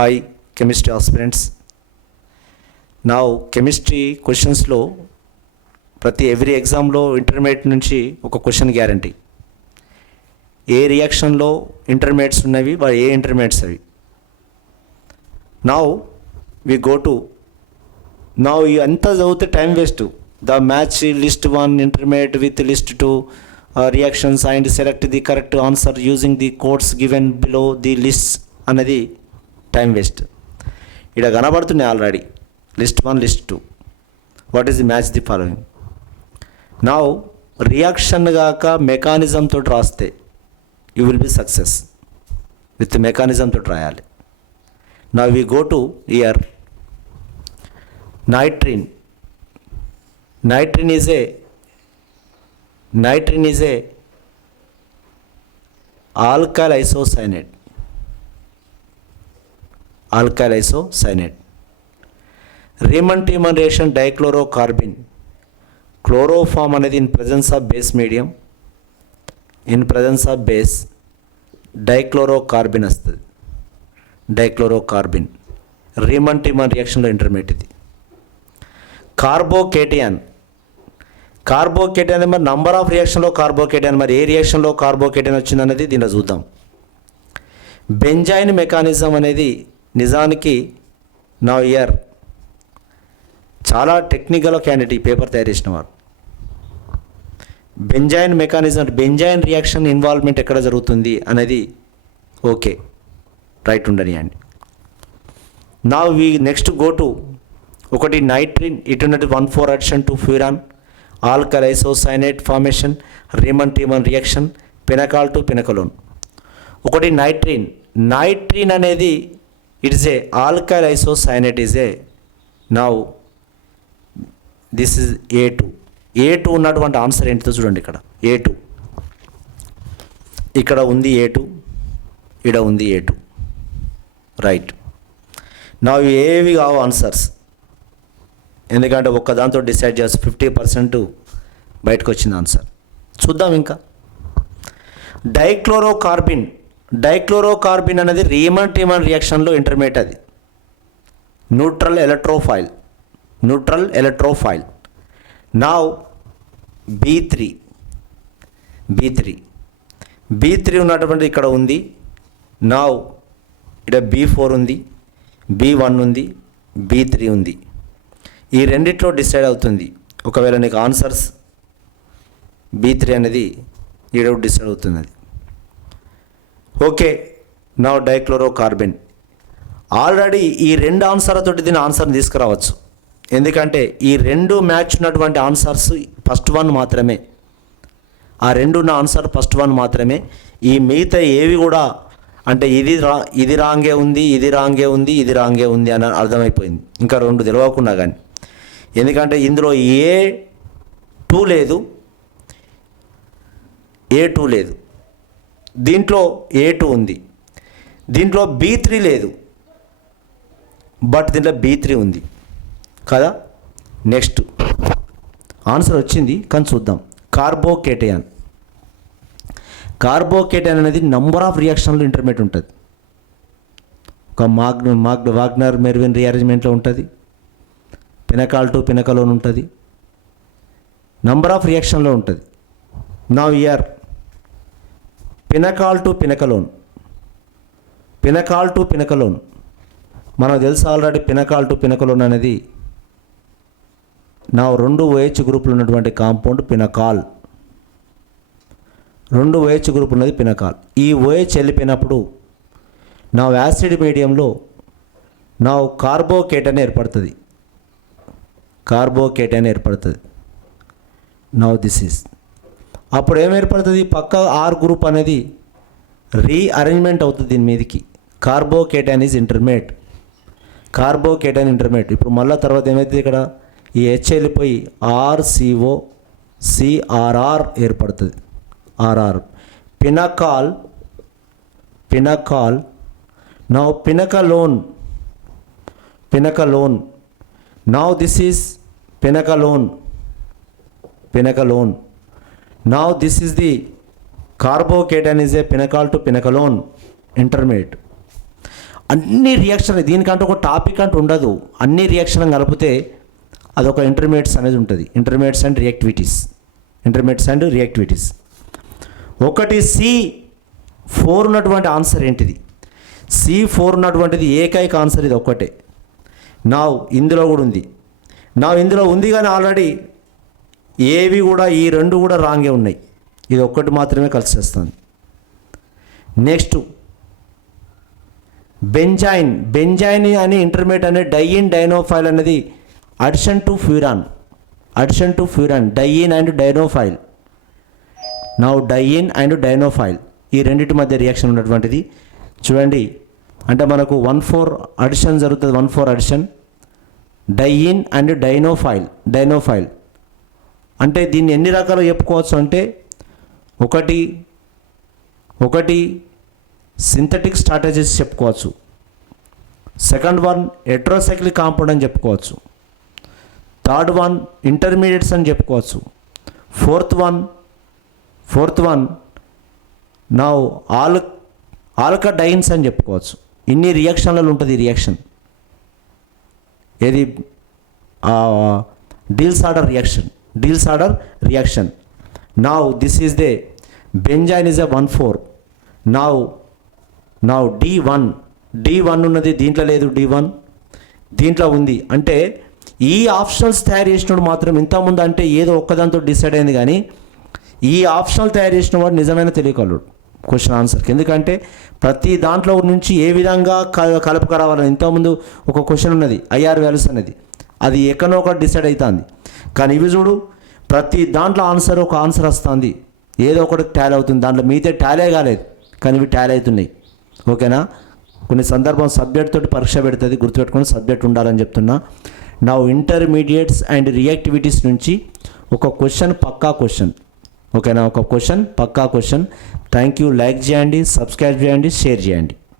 Hi chemistry aspirants. నా chemistry క్వశ్చన్స్లో every ఎగ్జామ్లో ఇంటర్మీడియట్ నుంచి ఒక క్వశ్చన్ గ్యారంటీ. ఏ రియాక్షన్లో ఇంటర్మీడియట్స్ ఉన్నవి, ఏ ఇంటర్మీడియట్స్ అవి. Now we go to now అంతా చదివితే time waste. The match list 1 intermediate with list 2 reactions and select the correct answer using the codes given below the list అనేది టైం వేస్ట్. ఇక్కడ కనబడుతున్నాయి already list 1 list 2. What is the match the following. Now reaction కాక mechanism తోటి రాస్తే you will be success. With mechanism తోటి రాయాలి. Now we go to year nitrene. Nitrin is a alkyl isocyanate. Riemann-Tiemann reaction dichlorocarbon. Chloroform అనేది in presence of base medium. In presence of base dichlorocarbon వస్తుంది. Dichlorocarbon Riemann-Tiemann reactionలో intermediate ఇది. Carbocation మరి number of రియాక్షన్లో carbocation, మరి ఏ రియాక్షన్లో carbocation వచ్చిందనేది దీనిలో చూద్దాం. Benzyl mechanism అనేది నిజానికి నా ఇయర్ చాలా టెక్నికల్ క్యాండిడేట్ ఈ పేపర్ తయారు చేసిన వారు. Benzyl mechanism, benzyl reaction involvement ఎక్కడ జరుగుతుంది అనేది ఓకే రైట్ ఉండనియండి. నా వి నెక్స్ట్ గో టు ఒకటి నైట్రిన్, ఇటున్నది 1,4 addition to furan, alkyl isocyanate formation, Reimer Tiemann reaction, pinacol to pinacolone. ఒకటి నైట్రిన్ అనేది it is a alkyl isocyanate is a. Now this is A2 ఉన్నటువంటి answer ఏంటిదో చూడండి. ఇక్కడ A2, ఇక్కడ ఉంది A2, ఇక్కడ ఉంది A2 రైట్. నా ఏవి కావు ఆన్సర్స్, ఎందుకంటే ఒక్క దాంతో డిసైడ్ చేసి 50% బయటకు వచ్చింది ఆన్సర్. చూద్దాం ఇంకా. డైక్లోరోకార్బిన్ అనేది రీమన్-టీమన్ రియాక్షన్లో ఇంటర్మీడియట్. అది న్యూట్రల్ ఎలక్ట్రోఫైల్. నౌ B3 ఉన్నటువంటి ఇక్కడ ఉంది. నౌ ఇక్కడ B4 ఉంది, B1 ఉంది, B3 ఉంది. ఈ రెండిట్లో డిసైడ్ అవుతుంది. ఒకవేళ నీకు ఆన్సర్స్ B3 అనేది ఈడో డిసైడ్ అవుతుంది అది ఓకే. నౌ డైక్లోరోకార్బన్ ఆల్రెడీ ఈ రెండు ఆన్సర్లతోటి దీని ఆన్సర్ని తీసుకురావచ్చు. ఎందుకంటే ఈ రెండు మ్యాచ్ ఉన్నటువంటి ఆన్సర్స్ ఫస్ట్ వన్ మాత్రమే. ఆ రెండు ఉన్న ఆన్సర్ ఫస్ట్ వన్ మాత్రమే. ఈ మిగతా ఏవి కూడా అంటే ఇది రాంగే ఉంది, ఇది రాంగే ఉంది అని అర్థమైపోయింది. ఇంకా రెండు తెలియకుండా కానీ, ఎందుకంటే ఇందులో A2 లేదు, దీంట్లో A2 ఉంది, దీంట్లో B3 లేదు, బట్ దీంట్లో B3 ఉంది కదా. నెక్స్ట్ ఆన్సర్ వచ్చింది కానీ చూద్దాం. కార్బోకేటయాన్ అనేది నంబర్ ఆఫ్ రియాక్షన్లో ఇంటర్మీడియట్ ఉంటుంది. ఒక వాగ్నర్ మెర్విన్ రీఅరేంజ్మెంట్లో ఉంటుంది, పినకాల్ టు పినకలోన్ ఉంటుంది, నంబర్ ఆఫ్ రియాక్షన్లో ఉంటుంది. నౌ ఇయర్ పినకాల్ టు పినకలోన్ మనకు తెలుసు ఆల్రెడీ. పినకాల్ టు పినకలోన్ అనేది నా 2 OH గ్రూపులు ఉన్నటువంటి కాంపౌండ్ పినకాల్. 2 OH గ్రూప్ ఉన్నది పినకాల్. ఈ OH వెళ్ళిపోయినప్పుడు నా యాసిడ్ మీడియంలో నా కార్బోకేటయాన్ ఏర్పడుతుంది. నౌ దిస్ ఈజ్ అప్పుడు ఏం ఏర్పడుతుంది, పక్క R గ్రూప్ అనేది రీఅరేంజ్మెంట్ అవుతుంది దీని మీదకి. Carbocation intermediate. ఇప్పుడు మళ్ళీ తర్వాత ఏమవుతుంది, ఇక్కడ ఈ H వెళ్ళిపోయి RCO CRR ఏర్పడుతుంది. RR pinacol. Now pinacolone. Now this is pinacolone. Now this is the carbocation is a pinnacle to pinnacolone intermediate. అన్ని రియాక్షన్, దీనికంటే ఒక టాపిక్ అంటూ ఉండదు, అన్ని రియాక్షన్ కలిపితే అదొక ఇంటర్మీడియట్స్ అనేది ఉంటుంది. Intermediates and reactivities. ఒకటి C4 ఉన్నటువంటి ఆన్సర్ ఏంటిది? C4 ఉన్నటువంటిది ఏకైక ఆన్సర్ ఇది ఒక్కటే. నా ఇందులో కూడా ఉంది. ఇందులో ఉంది కానీ ఆల్రెడీ ఏవి కూడా ఈ రెండు కూడా రాంగే ఉన్నాయి. ఇది ఒక్కటి మాత్రమే కలిసి వస్తుంది. నెక్స్ట్ బెంజైన్ అని ఇంటర్మీడియట్ అనే డైయిన్ డైనోఫైల్ అనేది addition to furan, diene and dienophile. Diene and dienophile ఈ రెండింటి మధ్య రియాక్షన్ ఉన్నటువంటిది. చూడండి, అంటే మనకు 1,4 అడిషన్ జరుగుతుంది. 1,4 అడిషన్ డైయిన్ అండ్ డైనోఫైల్ అంటే దీన్ని ఎన్ని రకాలు చెప్పుకోవచ్చు అంటే ఒకటి సింథటిక్ స్ట్రాటజీస్ చెప్పుకోవచ్చు. సెకండ్ వన్ హెట్రోసైక్లిక్ కాంపౌండ్ అని చెప్పుకోవచ్చు. థర్డ్ వన్ ఇంటర్మీడియట్స్ అని చెప్పుకోవచ్చు. ఫోర్త్ వన్ నౌ ఆల్కడైన్స్ అని చెప్పుకోవచ్చు. ఇన్ని రియాక్షన్లలో ఉంటుంది. ఈ రియాక్షన్ ఏది? Deals order reaction. Now this is they benzyl is a 1,4. Now D1 ఉన్నది, దీంట్లో లేదు. D1 దీంట్లో ఉంది. అంటే ఈ ఆప్షనల్స్ తయారు చేసినప్పుడు మాత్రం ఇంతకుముందు అంటే ఏదో ఒక్కదాంతో డిసైడ్ అయింది, కానీ ఈ ఆప్షనల్ తయారు చేసిన వాడు నిజమైన తెలియగలడు క్వశ్చన్ ఆన్సర్కి. ఎందుకంటే ప్రతి దాంట్లో నుంచి ఏ విధంగా కలపకరావాలని ఇంతకుముందు ఒక క్వశ్చన్ ఉన్నది, IR వాల్యూస్ అనేది, అది ఎక్కడో ఒకటి డిసైడ్ అవుతుంది. కానీ ఇవి చూడు, ప్రతి దాంట్లో ఒక ఆన్సర్ వస్తుంది, ఏదో ఒకటి టాలీ అవుతుంది. దాంట్లో మిగతా టాలీ కాలేదు, కానీ ఇవి టాలీ అవుతున్నాయి. ఓకేనా? కొన్ని సందర్భం సబ్జెక్ట్ తోటి పరీక్ష పెడుతుంది, గుర్తుపెట్టుకొని సబ్జెక్ట్ ఉండాలని చెప్తున్నా. నా ఇంటర్మీడియట్స్ అండ్ రియాక్టివిటీస్ నుంచి ఒక క్వశ్చన్ పక్కా క్వశ్చన్. ఓకేనా? ఒక క్వశ్చన్ పక్కా క్వశ్చన్. Thank you. లైక్ చేయండి, సబ్స్క్రైబ్ చేయండి, షేర్ చేయండి.